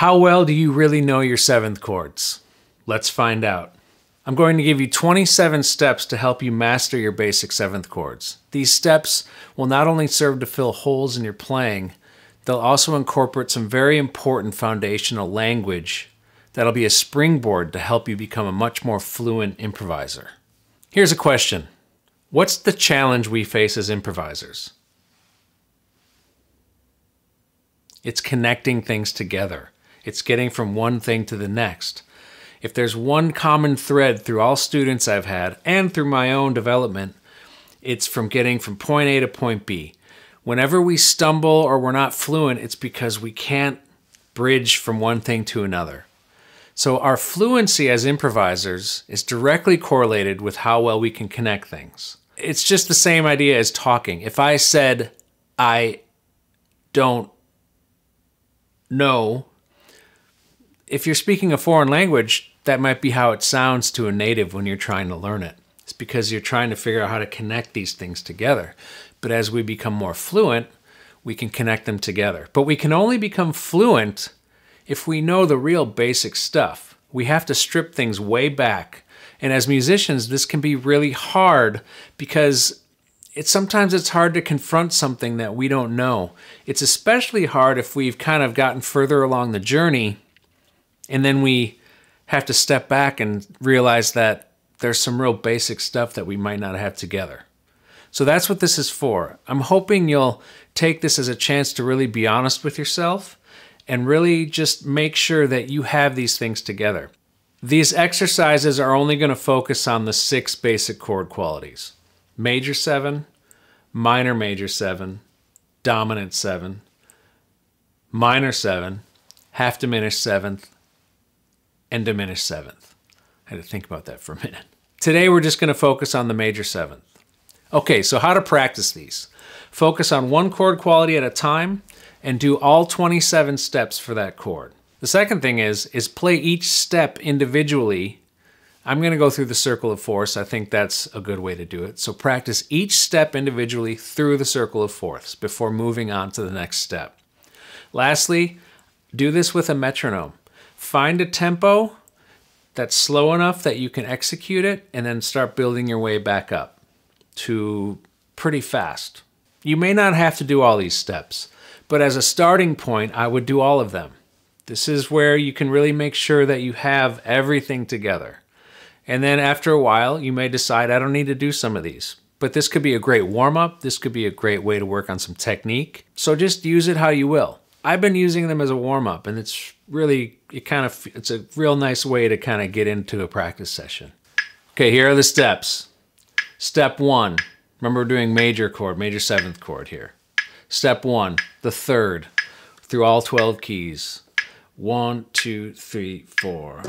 How well do you really know your 7th chords? Let's find out. I'm going to give you 27 steps to help you master your basic 7th chords. These steps will not only serve to fill holes in your playing, they'll also incorporate some very important foundational language that'll be a springboard to help you become a much more fluent improviser. Here's a question. What's the challenge we face as improvisers? It's connecting things together. It's getting from one thing to the next. If there's one common thread through all students I've had and through my own development, it's from getting from point A to point B. Whenever we stumble or we're not fluent, it's because we can't bridge from one thing to another. So our fluency as improvisers is directly correlated with how well we can connect things. It's just the same idea as talking. If I said, I don't know, if you're speaking a foreign language, that might be how it sounds to a native when you're trying to learn it. It's because you're trying to figure out how to connect these things together. But as we become more fluent, we can connect them together. But we can only become fluent if we know the real basic stuff. We have to strip things way back. And as musicians, this can be really hard because sometimes it's hard to confront something that we don't know. It's especially hard if we've kind of gotten further along the journey and then we have to step back and realize that there's some real basic stuff that we might not have together. So that's what this is for. I'm hoping you'll take this as a chance to really be honest with yourself and really just make sure that you have these things together. These exercises are only going to focus on the 6 basic chord qualities: major 7, minor major 7, dominant 7, minor 7, half diminished 7th, and diminished 7th. I had to think about that for a minute. Today we're just going to focus on the major 7th. Okay, so how to practice these. Focus on one chord quality at a time and do all 27 steps for that chord. The second thing is play each step individually. I'm going to go through the circle of fourths. I think that's a good way to do it. So practice each step individually through the circle of fourths before moving on to the next step. Lastly, do this with a metronome. Find a tempo that's slow enough that you can execute it and then start building your way back up to pretty fast. You may not have to do all these steps, but as a starting point, I would do all of them. This is where you can really make sure that you have everything together. And then after a while, you may decide, I don't need to do some of these. But this could be a great warm-up. This could be a great way to work on some technique. So just use it how you will. I've been using them as a warm-up, and it's really, it's a real nice way to kind of get into a practice session. Okay, here are the steps. Step 1, remember we're doing major 7th chord here. Step 1, the 3rd, through all 12 keys. 1, 2, 3, 4.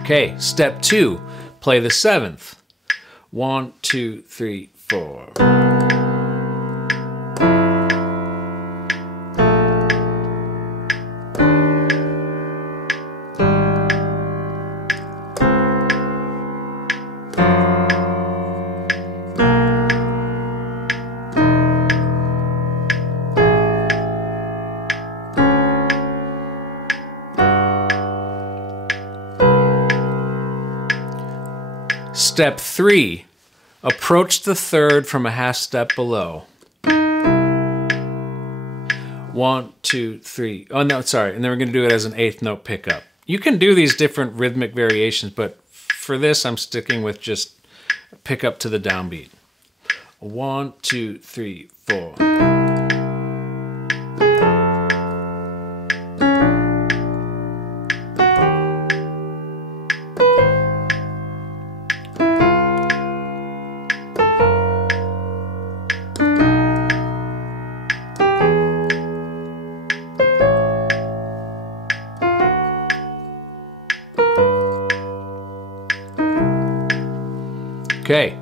Okay, step 2, play the 7th. 1, 2, 3, 4. Step 3, approach the 3rd from a half step below. 1, 2, 3. Oh no, sorry. And then we're going to do it as an 8th note pickup. You can do these different rhythmic variations, but for this I'm sticking with just pickup to the downbeat. 1, 2, 3, 4. Okay.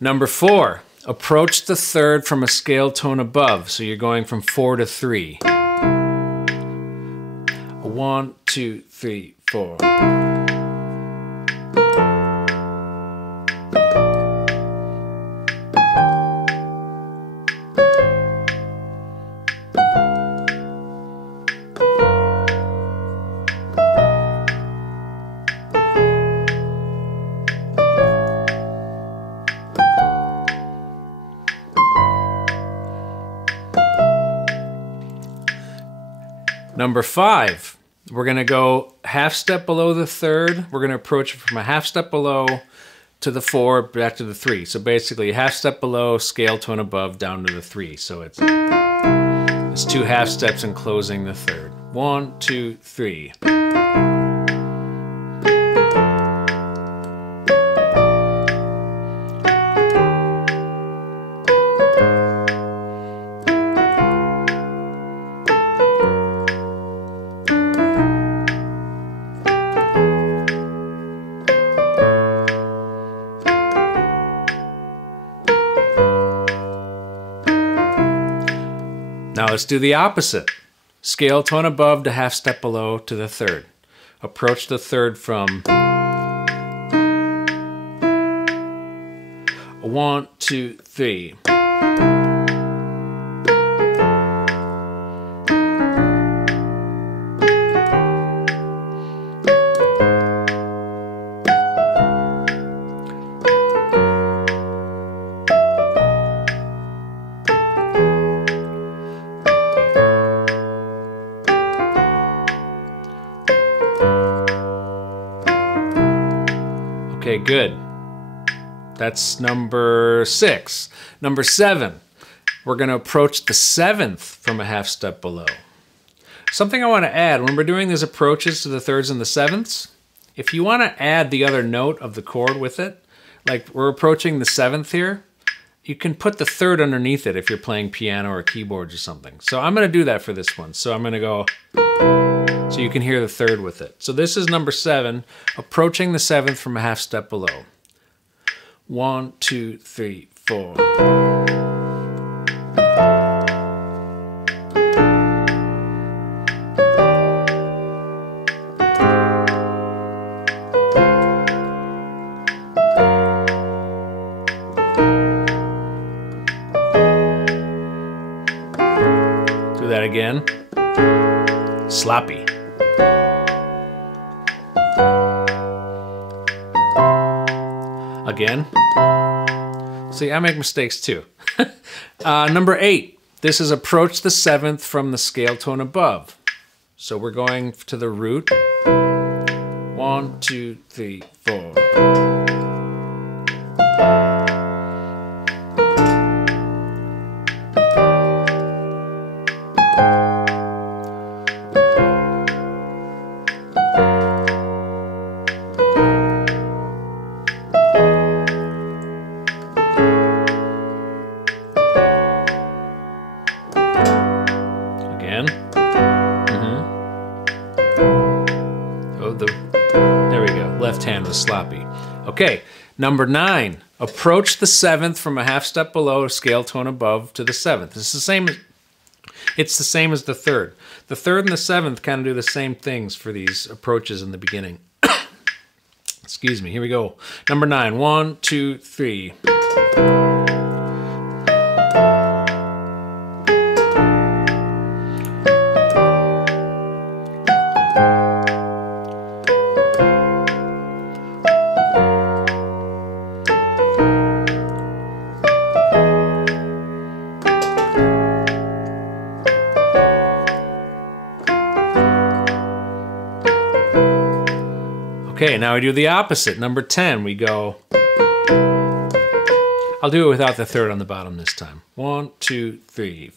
Number 4, approach the third from a scale tone above. So you're going from 4 to 3. 1, 2, 3, 4. Number 5, we're going to go half step below the third. We're going to approach it from a half step below to the 4, back to the 3. So basically half step below, scale tone above, down to the 3. So it's 2 half steps and closing the third. 1, 2, 3. Now let's do the opposite. Scale tone above to half step below to the third. Approach the third from 1, 2, 3. Okay, good. That's number 6. Number 7, we're going to approach the 7th from a half step below. Something I want to add, when we're doing these approaches to the thirds and the 7ths, if you want to add the other note of the chord with it, like we're approaching the 7th here, you can put the 3rd underneath it if you're playing piano or keyboards or something. So I'm going to do that for this one. So I'm going to go, so you can hear the 3rd with it. So this is number 7, approaching the 7th from a half step below. 1, 2, 3, 4. Do that again. Sloppy. Again. See, I make mistakes too. Number 8. This is approach the 7th from the scale tone above. So we're going to the root. 1, 2, 3, 4. There we go. Left hand was sloppy. Okay, number 9. Approach the 7th from a half step below, scale tone above to the 7th. It's the same. It's the same as the 3rd. The 3rd and the 7th kind of do the same things for these approaches in the beginning. Excuse me. Here we go. Number 9. 1, 2, 3. Okay, now we do the opposite. Number 10, we go. I'll do it without the 3rd on the bottom this time. 1, 2, 3.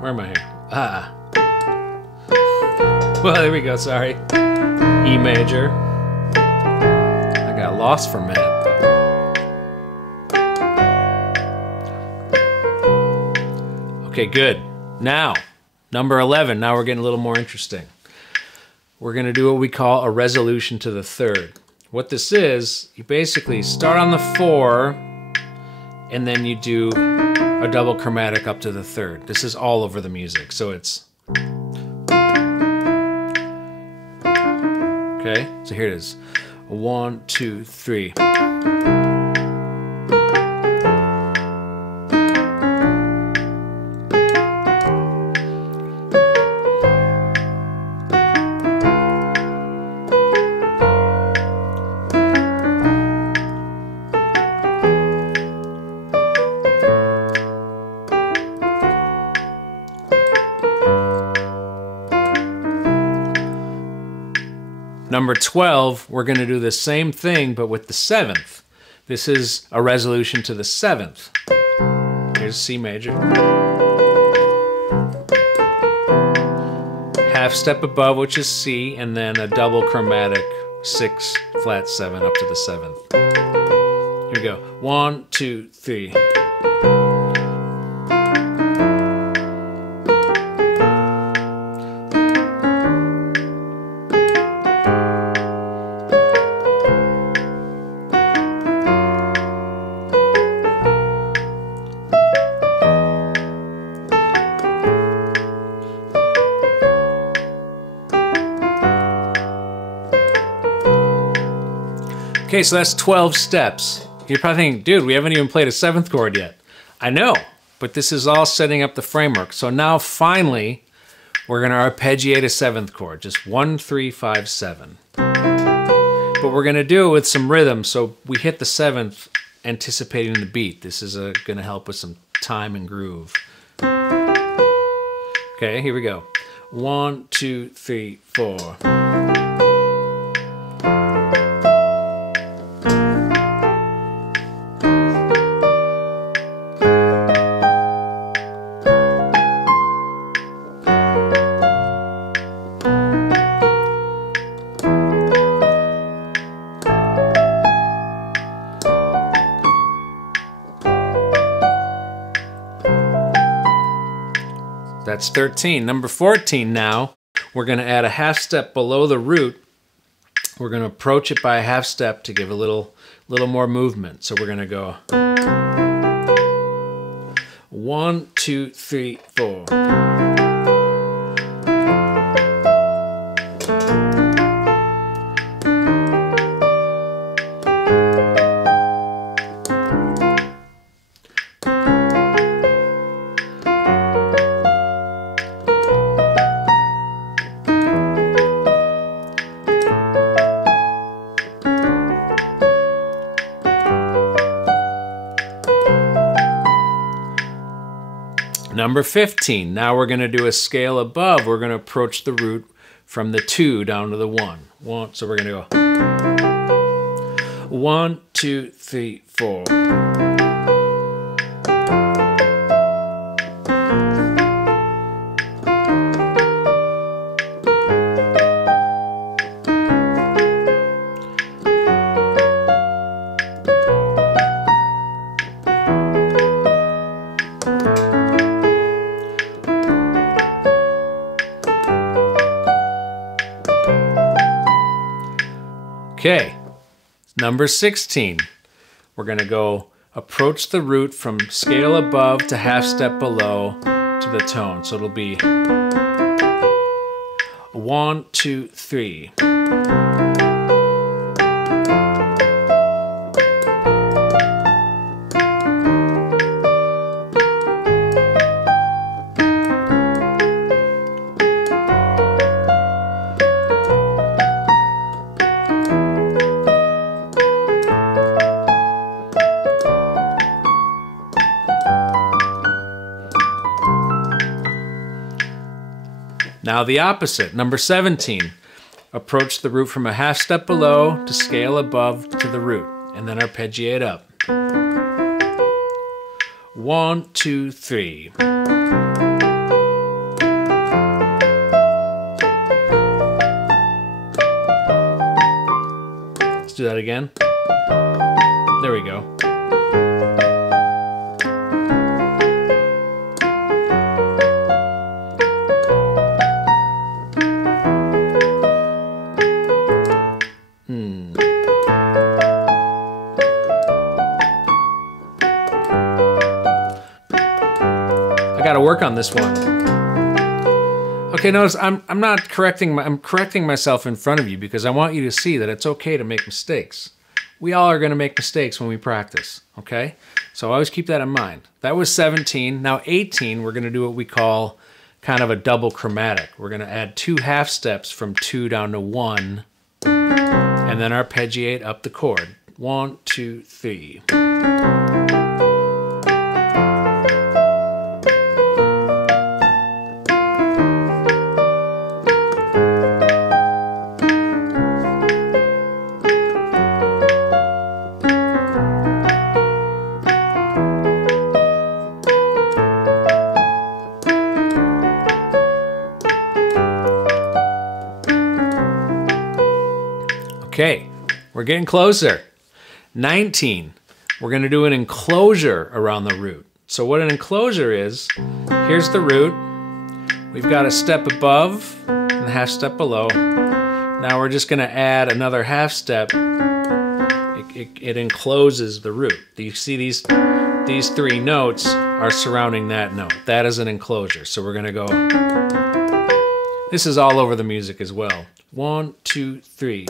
Where am I here? Well, there we go, sorry. E major. I got lost for a minute. Okay, good. Now, number 11. Now we're getting a little more interesting. We're going to do what we call a resolution to the third. What this is, you basically start on the 4, and then you do a double chromatic up to the third. This is all over the music, so it's... Okay, so here it is. 1, 2, 3. Number 12, we're going to do the same thing, but with the 7th. This is a resolution to the 7th. Here's C major. Half step above, which is C, and then a double chromatic 6, flat 7 up to the 7th. Here we go. 1, 2, 3. Okay, so that's 12 steps. You're probably thinking, dude, we haven't even played a 7th chord yet. I know, but this is all setting up the framework. So now finally, we're gonna arpeggiate a 7th chord, just 1, 3, 5, 7. But we're gonna do it with some rhythm, so we hit the 7th anticipating the beat. This is gonna help with some time and groove. Okay, here we go. 1, 2, 3, 4. That's 13. Number 14 now, we're going to add a half step below the root. We're going to approach it by a half step to give a little more movement. So we're going to go 1, 2, 3, 4. Number 15, now we're going to do a scale above. We're going to approach the root from the 2 down to the 1. So we're going to go 1, 2, 3, 4. Okay, number 16. We're going to go approach the root from scale above to half step below to the tone. So it'll be 1, 2, 3. Now the opposite, number 17. Approach the root from a half step below to scale above to the root, and then arpeggiate up. 1, 2, 3. Let's do that again. There we go. got to work on this one. Okay, notice I'm not correcting, I'm correcting myself in front of you because I want you to see that it's okay to make mistakes. We all are going to make mistakes when we practice, okay? So always keep that in mind. That was 17. Now 18, we're going to do what we call kind of a double chromatic. We're going to add 2 half steps from 2 down to 1, and then arpeggiate up the chord. 1, 2, 3. Okay, we're getting closer. 19, we're going to do an enclosure around the root. So what an enclosure is, here's the root. We've got a step above and a half step below. Now we're just going to add another half step. It encloses the root. You see these 3 notes are surrounding that note. That is an enclosure. So we're going to go. This is all over the music as well. 1, 2, 3.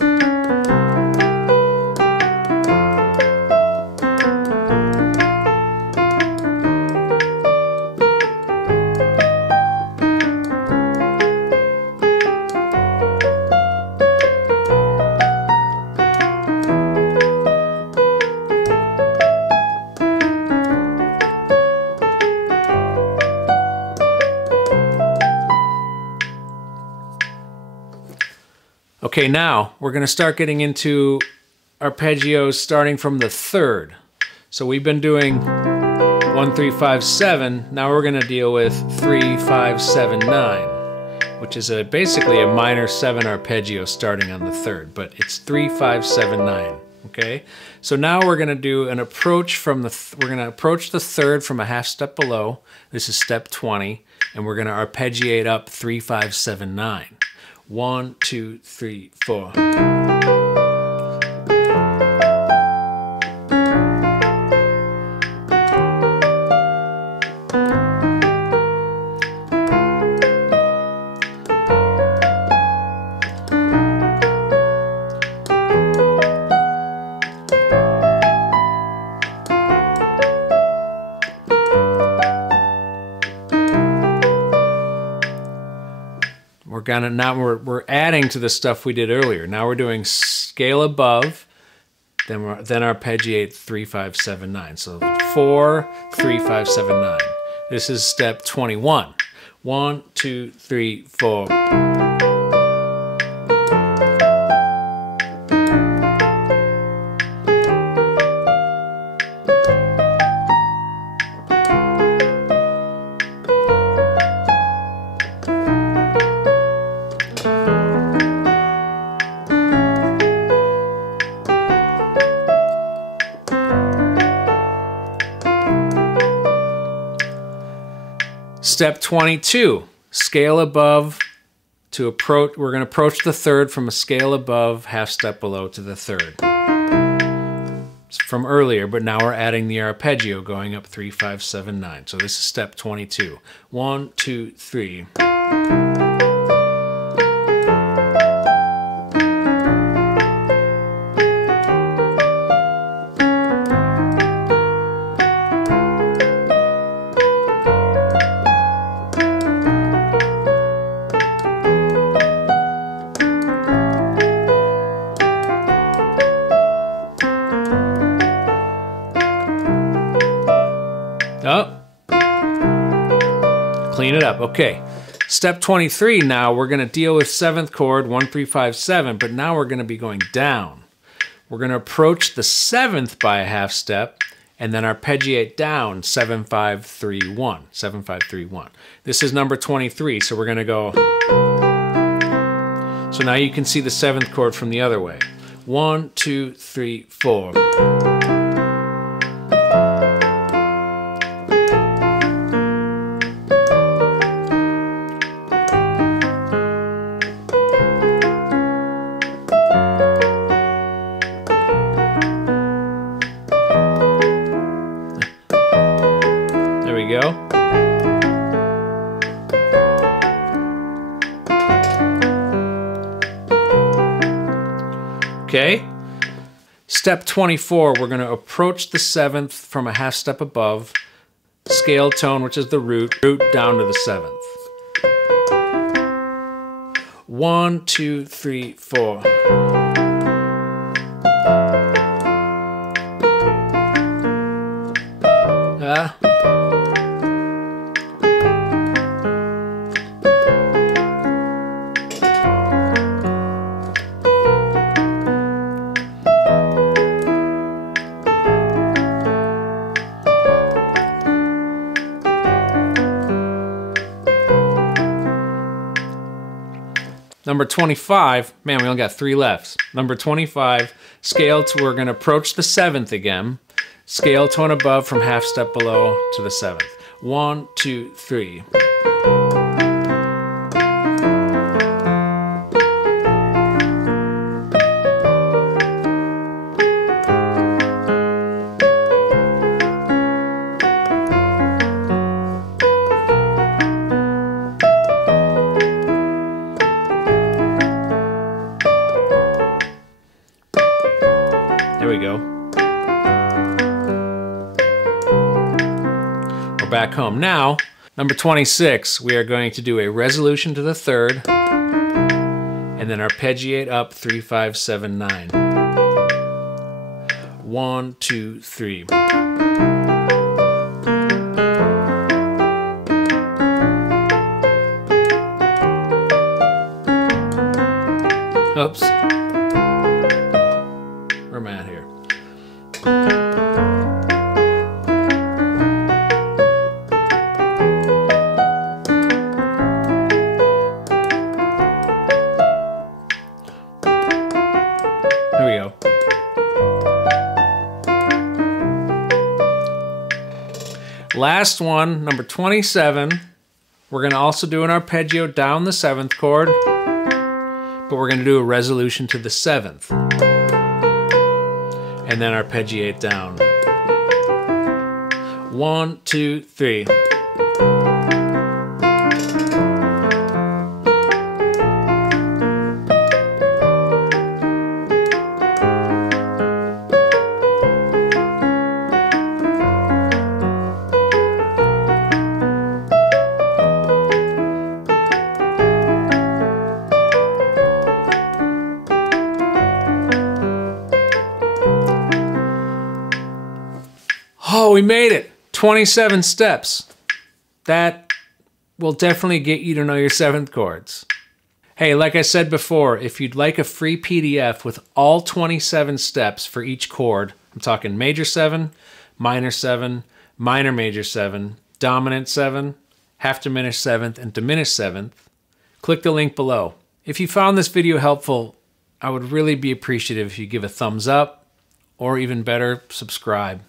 Okay, now we're going to start getting into arpeggios starting from the 3rd. So we've been doing 1, 3, 5, 7. Now we're going to deal with 3, 5, 7, 9, which is basically a minor 7 arpeggio starting on the 3rd, but it's 3, 5, 7, 9. Okay, so now we're going to do an approach from we're going to approach the 3rd from a half step below. This is step 20, and we're going to arpeggiate up 3, 5, 7, 9. 1, 2, 3, 4. We're adding to the stuff we did earlier. Now we're doing scale above, then arpeggiate 3, 5, 7, 9. So 4, 3, 5, 7, 9. This is step 21. 1, 2, 3, 4. Step 22, scale above to approach, we're going to approach the 3rd from a scale above, half step below to the 3rd. It's from earlier, but now we're adding the arpeggio going up 3, 5, 7, 9. So this is step 22. 1, 2, 3. Oh, clean it up. Okay, step 23 now, we're going to deal with 7th chord, 1, 3, 5, 7, but now we're going to be going down. We're going to approach the 7th by a half step and then arpeggiate down 7, 5, 3, 1. 7, 5, 3, 1. This is number 23, so we're going to go. So now you can see the 7th chord from the other way. 1, 2, 3, 4. There we go. Okay. Step 24, we're going to approach the 7th from a half step above, scale tone, which is the root down to the 7th. 1, 2, 3, 4. Number 25, man, we only got 3 left. Number 25, scale to, we're going to approach the 7th again. Scale tone above from half step below to the 7th. 1, 2, 3. There we go. We're back home. Now, number 26, we are going to do a resolution to the 3rd, and then arpeggiate up 3, 5, 7, 9. 1, 2, 3. Oops. Where am I at here? There we go. Last one, number 27. We're going to also do an arpeggio down the 7th chord, but we're going to do a resolution to the 7th. And then arpeggiate down. 1, 2, 3. Oh, we made it! 27 steps. That will definitely get you to know your 7th chords. Hey, like I said before, if you'd like a free PDF with all 27 steps for each chord, I'm talking major 7, minor major 7, dominant 7, half diminished 7th, and diminished 7th, click the link below. If you found this video helpful, I would really be appreciative if you give a thumbs up, or even better, subscribe.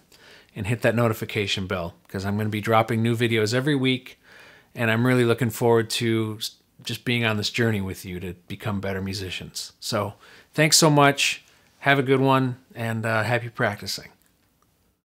And hit that notification bell, because I'm going to be dropping new videos every week, and I'm really looking forward to just being on this journey with you to become better musicians. So thanks so much, have a good one, and happy practicing.